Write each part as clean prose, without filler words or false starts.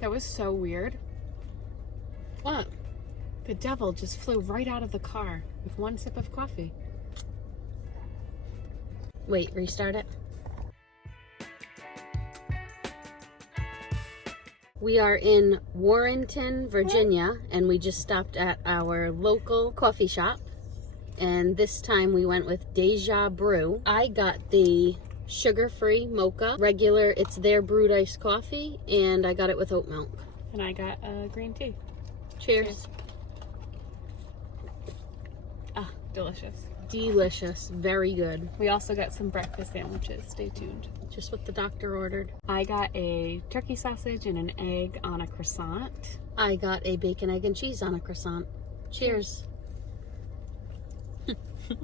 That was so weird. What? The devil just flew right out of the car with one sip of coffee. Wait, restart it. We are in Warrenton, Virginia, and we just stopped at our local coffee shop. And this time we went with Deja Brew. I got the sugar-free mocha, regular, it's their brewed iced coffee, and I got it with oat milk. And I got green tea. Cheers. Ah, delicious. Delicious, very good. We also got some breakfast sandwiches. Stay tuned. Just what the doctor ordered. I got a turkey sausage and an egg on a croissant. I got a bacon, egg, and cheese on a croissant. Cheers. Oh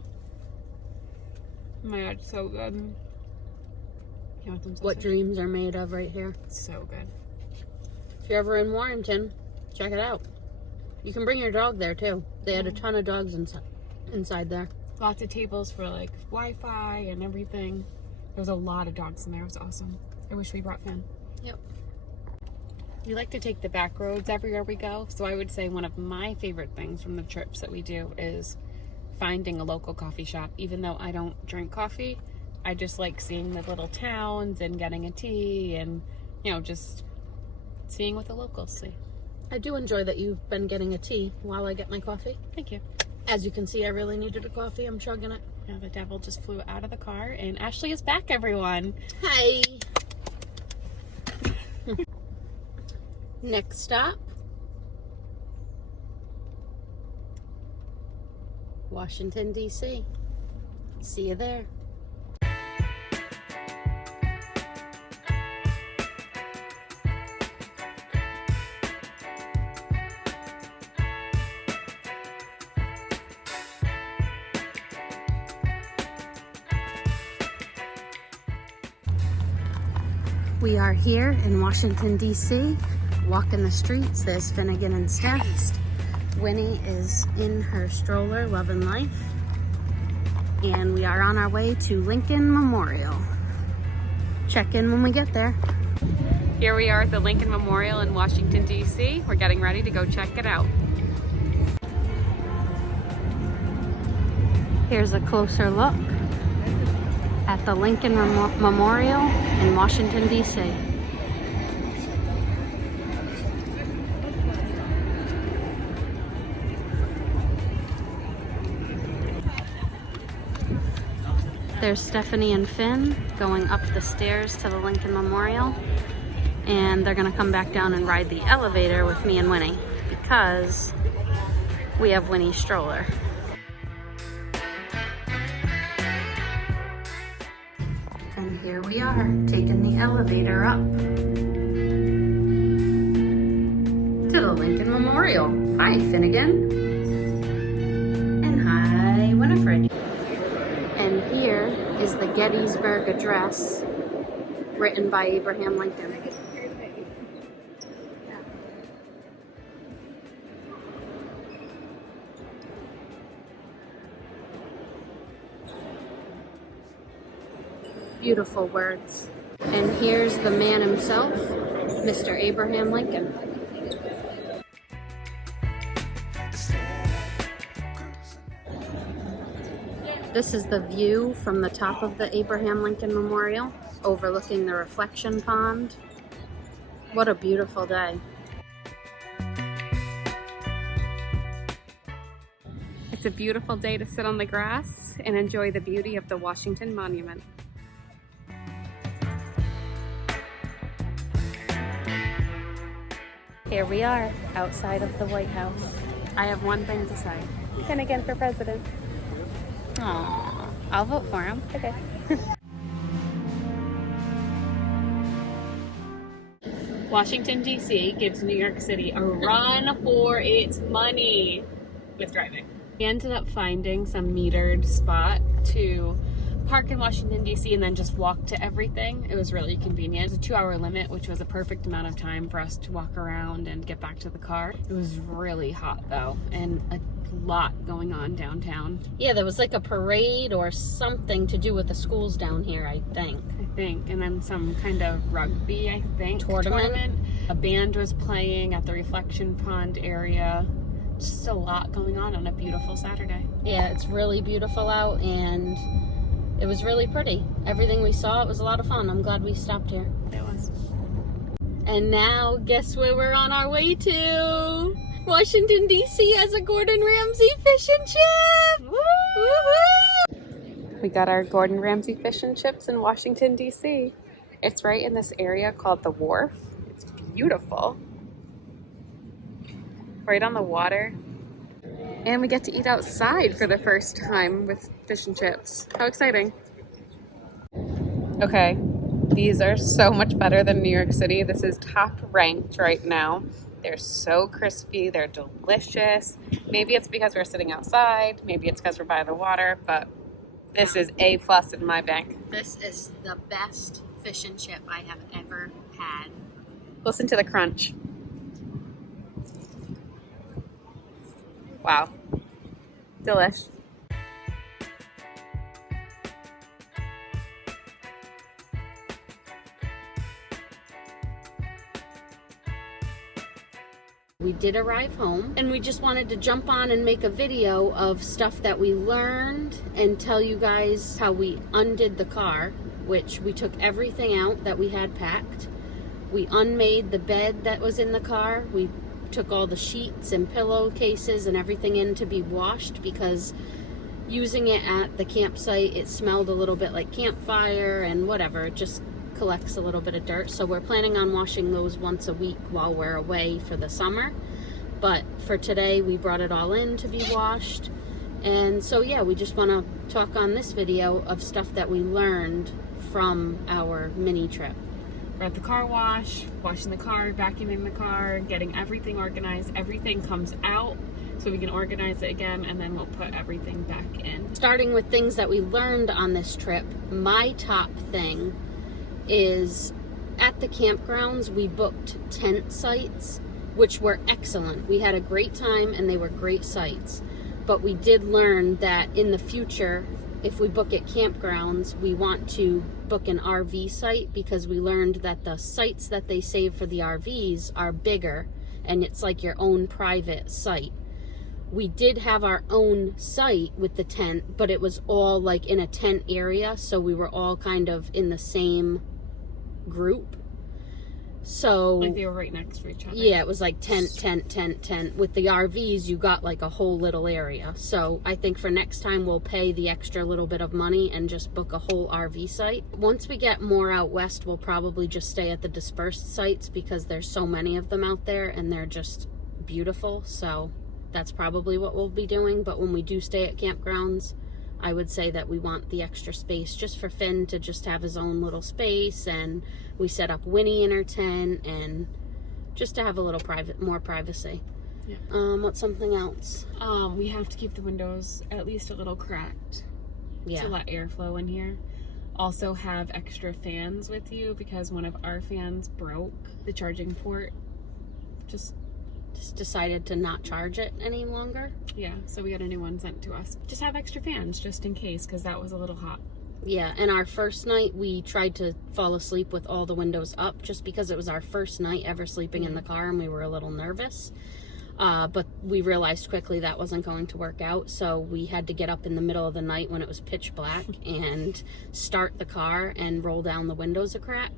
my god, so good. You want some What sausage? dreams are made of right here. So good. If you're ever in Warrenton, check it out. You can bring your dog there too. They had a ton of dogs inside there. Lots of tables for like Wi-Fi and everything. There was a lot of dogs in there. It was awesome. I wish we brought Finn. Yep. We like to take the back roads everywhere we go. So I would say one of my favorite things from the trips that we do is finding a local coffee shop. Even though I don't drink coffee, I just like seeing the little towns and getting a tea and, you know, just seeing what the locals see. I do enjoy that you've been getting a tea while I get my coffee. Thank you. As you can see, I really needed a coffee. I'm chugging it. Now the devil just flew out of the car and Ashley is back, everyone. Hi. Next stop, Washington, D.C. See you there. We are here in Washington, D.C., walking the streets. There's Finnegan and Steph. Winnie is in her stroller, loving life. And we are on our way to Lincoln Memorial. Check in when we get there. Here we are at the Lincoln Memorial in Washington, D.C. We're getting ready to go check it out. Here's a closer look at the Lincoln Memorial in Washington, D.C. There's Stephanie and Finn going up the stairs to the Lincoln Memorial, and they're gonna come back down and ride the elevator with me and Winnie because we have Winnie's stroller. And here we are, taking the elevator up to the Lincoln Memorial. Hi, Finnegan. And hi, Winifred. And here is the Gettysburg Address, written by Abraham Lincoln. Beautiful words. And here's the man himself, Mr. Abraham Lincoln. This is the view from the top of the Abraham Lincoln Memorial, overlooking the reflection pond. What a beautiful day. It's a beautiful day to sit on the grass and enjoy the beauty of the Washington Monument. Here we are, outside of the White House. I have one thing to say. Finnegan for president. Aww, I'll vote for him. Okay. Washington, D.C. gives New York City a run for its money with driving. We ended up finding some metered spot to park in Washington, D.C. and then just walk to everything. It was really convenient. It was a 2-hour limit, which was a perfect amount of time for us to walk around and get back to the car. It was really hot though, and a lot going on downtown. Yeah, there was like a parade or something to do with the schools down here, I think. And then some kind of rugby, I think, tournament. A band was playing at the Reflection Pond area. Just a lot going on a beautiful Saturday. Yeah, it's really beautiful out, and it was really pretty. Everything we saw, it was a lot of fun. I'm glad we stopped here. It was. And now, guess where we're on our way to? Washington, D.C. as a Gordon Ramsay fish and chip! Woo! Woo-hoo! We got our Gordon Ramsay fish and chips in Washington, D.C. It's right in this area called the Wharf. It's beautiful. Right on the water. And we get to eat outside for the first time with fish and chips. How exciting. Okay, these are so much better than New York City. This is top ranked right now. They're so crispy, they're delicious. Maybe it's because we're sitting outside, maybe it's because we're by the water, but this is A+ in my bank. This is the best fish and chip I have ever had. Listen to the crunch. Wow. Delish. We did arrive home, and we just wanted to jump on and make a video of stuff that we learned and tell you guys how we undid the car, which we took everything out that we had packed. We unmade the bed that was in the car. We took all the sheets and pillowcases and everything in to be washed, because using it at the campsite, it smelled a little bit like campfire and whatever. It just collects a little bit of dirt. So we're planning on washing those once a week while we're away for the summer. But for today, we brought it all in to be washed. And so yeah, we just want to talk on this video of stuff that we learned from our mini trip. We're at the car wash, washing the car, vacuuming the car, getting everything organized. Everything comes out so we can organize it again, and then we'll put everything back in. Starting with things that we learned on this trip, my top thing is at the campgrounds, we booked tent sites, which were excellent. We had a great time and they were great sites. But we did learn that in the future, if we book at campgrounds, we want to book an RV site, because we learned that the sites that they save for the RVs are bigger and it's like your own private site. We did have our own site with the tent, but it was all like in a tent area, so we were all kind of in the same group. So like they were right next to each other. Yeah, it was like tent. With the RVs, you got like a whole little area. So I think for next time, we'll pay the extra little bit of money and just book a whole RV site. Once we get more out west, we'll probably just stay at the dispersed sites, because there's so many of them out there and they're just beautiful. So that's probably what we'll be doing. But when we do stay at campgrounds, I would say that we want the extra space just for Finn to just have his own little space, and we set up Winnie in her tent, and just to have a little more privacy. Yeah. What's something else? We have to keep the windows at least a little cracked to let airflow in here. Also have extra fans with you, because one of our fans broke the charging port. Just decided to not charge it any longer. Yeah, so we got a new one sent to us. Just have extra fans just in case, because that was a little hot. Yeah, and our first night we tried to fall asleep with all the windows up, just because it was our first night ever sleeping in the car and we were a little nervous. But we realized quickly that wasn't going to work out, so we had to get up in the middle of the night when it was pitch black and start the car and roll down the windows a crack.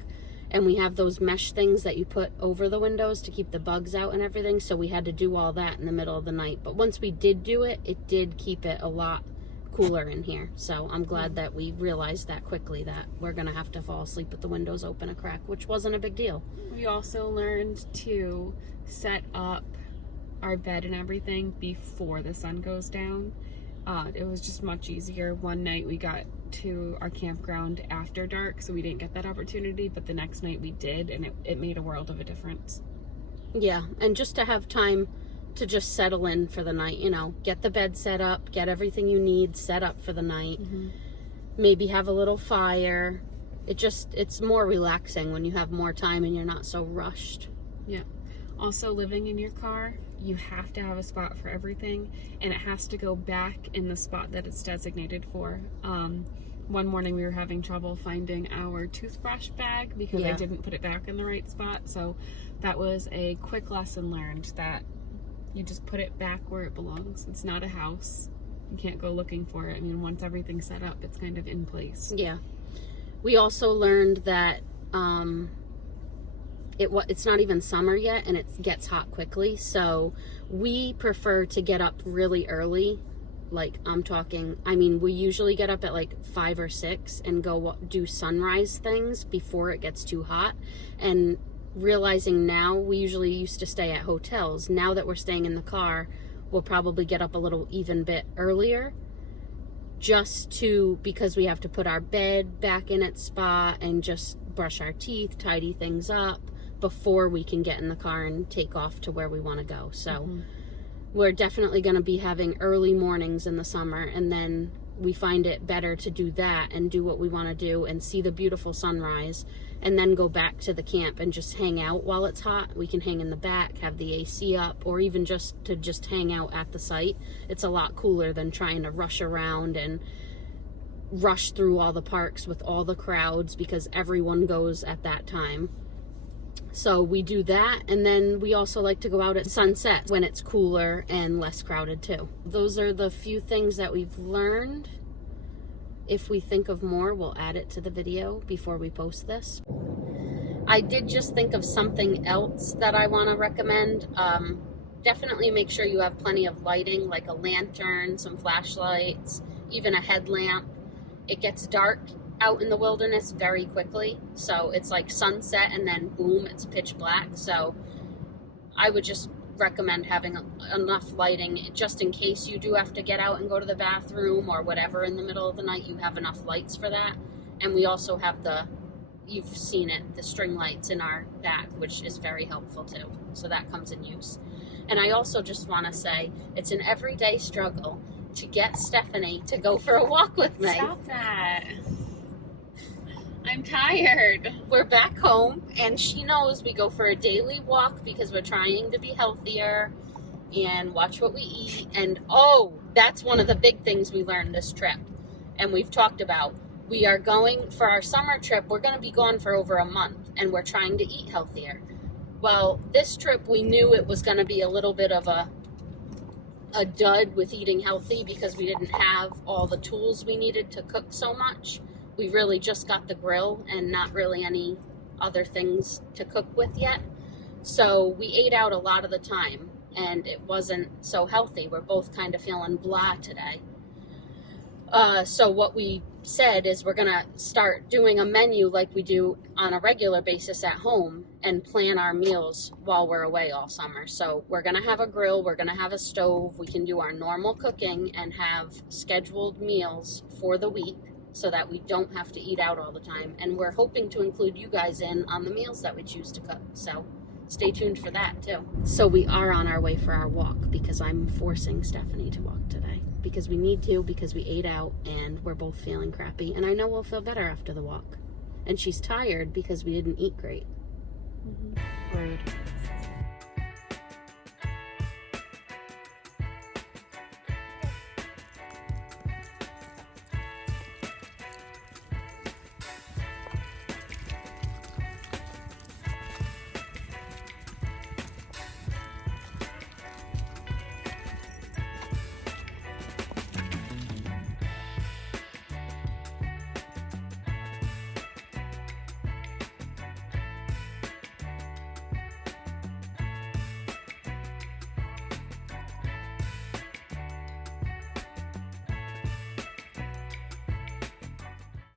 And we have those mesh things that you put over the windows to keep the bugs out and everything, so we had to do all that in the middle of the night. But once we did do it, it did keep it a lot cooler in here. So I'm glad that we realized that quickly, that we're gonna have to fall asleep with the windows open a crack, which wasn't a big deal. We also learned to set up our bed and everything before the sun goes down. It was just much easier. One night we got to our campground after dark, so we didn't get that opportunity, but the next night we did, and it made a world of a difference. Yeah, and just to have time to just settle in for the night, you know, get the bed set up, get everything you need set up for the night. maybe have a little fire. It's more relaxing when you have more time and you're not so rushed. Yeah. Also, living in your car, you have to have a spot for everything, and it has to go back in the spot that it's designated for. One morning we were having trouble finding our toothbrush bag because I didn't put it back in the right spot. So that was a quick lesson learned, that you just put it back where it belongs. It's not a house. You can't go looking for it. I mean, once everything's set up, it's kind of in place. Yeah. We also learned that it's not even summer yet, and it gets hot quickly. So we prefer to get up really early. Like, we usually get up at like 5 or 6 and go do sunrise things before it gets too hot. And realizing now, we usually used to stay at hotels. Now that we're staying in the car, we'll probably get up a little even bit earlier, because we have to put our bed back in its spot and just brush our teeth, tidy things up before we can get in the car and take off to where we want to go. So we're definitely going to be having early mornings in the summer, and then we find it better to do that and do what we want to do and see the beautiful sunrise, and then go back to the camp and just hang out while it's hot. We can hang in the back, have the AC up, or even just hang out at the site. It's a lot cooler than trying to rush around and rush through all the parks with all the crowds, because everyone goes at that time. So we do that, and then we also like to go out at sunset when it's cooler and less crowded too. Those are the few things that we've learned. If we think of more, we'll add it to the video before we post this. I did just think of something else that I want to recommend. Definitely make sure you have plenty of lighting, like a lantern, some flashlights, even a headlamp. It gets dark out in the wilderness very quickly, so it's like sunset and then boom, it's pitch black. So I would just recommend having enough lighting just in case you do have to get out and go to the bathroom or whatever in the middle of the night. You have enough lights for that. And we also have you've seen it, the string lights in our bag, which is very helpful too. So that comes in use. And I also just want to say, it's an everyday struggle to get Stephanie to go for a walk with me. Stop that. I'm tired. We're back home, and she knows we go for a daily walk because we're trying to be healthier and watch what we eat. And that's one of the big things we learned this trip, and we've talked about. We are going for our summer trip. We're going to be gone for over a month, and we're trying to eat healthier. Well, this trip we knew it was going to be a little bit of a dud with eating healthy because we didn't have all the tools we needed to cook so much. We really just got the grill and not really any other things to cook with yet. So we ate out a lot of the time, and it wasn't so healthy. We're both kind of feeling blah today. So what we said is we're going to start doing a menu like we do on a regular basis at home and plan our meals while we're away all summer. So we're going to have a grill, we're going to have a stove, we can do our normal cooking and have scheduled meals for the week, so that we don't have to eat out all the time. And we're hoping to include you guys in on the meals that we choose to cook. So stay tuned for that too. So we are on our way for our walk because I'm forcing Stephanie to walk today. Because we need to, because we ate out and we're both feeling crappy. And I know we'll feel better after the walk. And she's tired because we didn't eat great. Rude.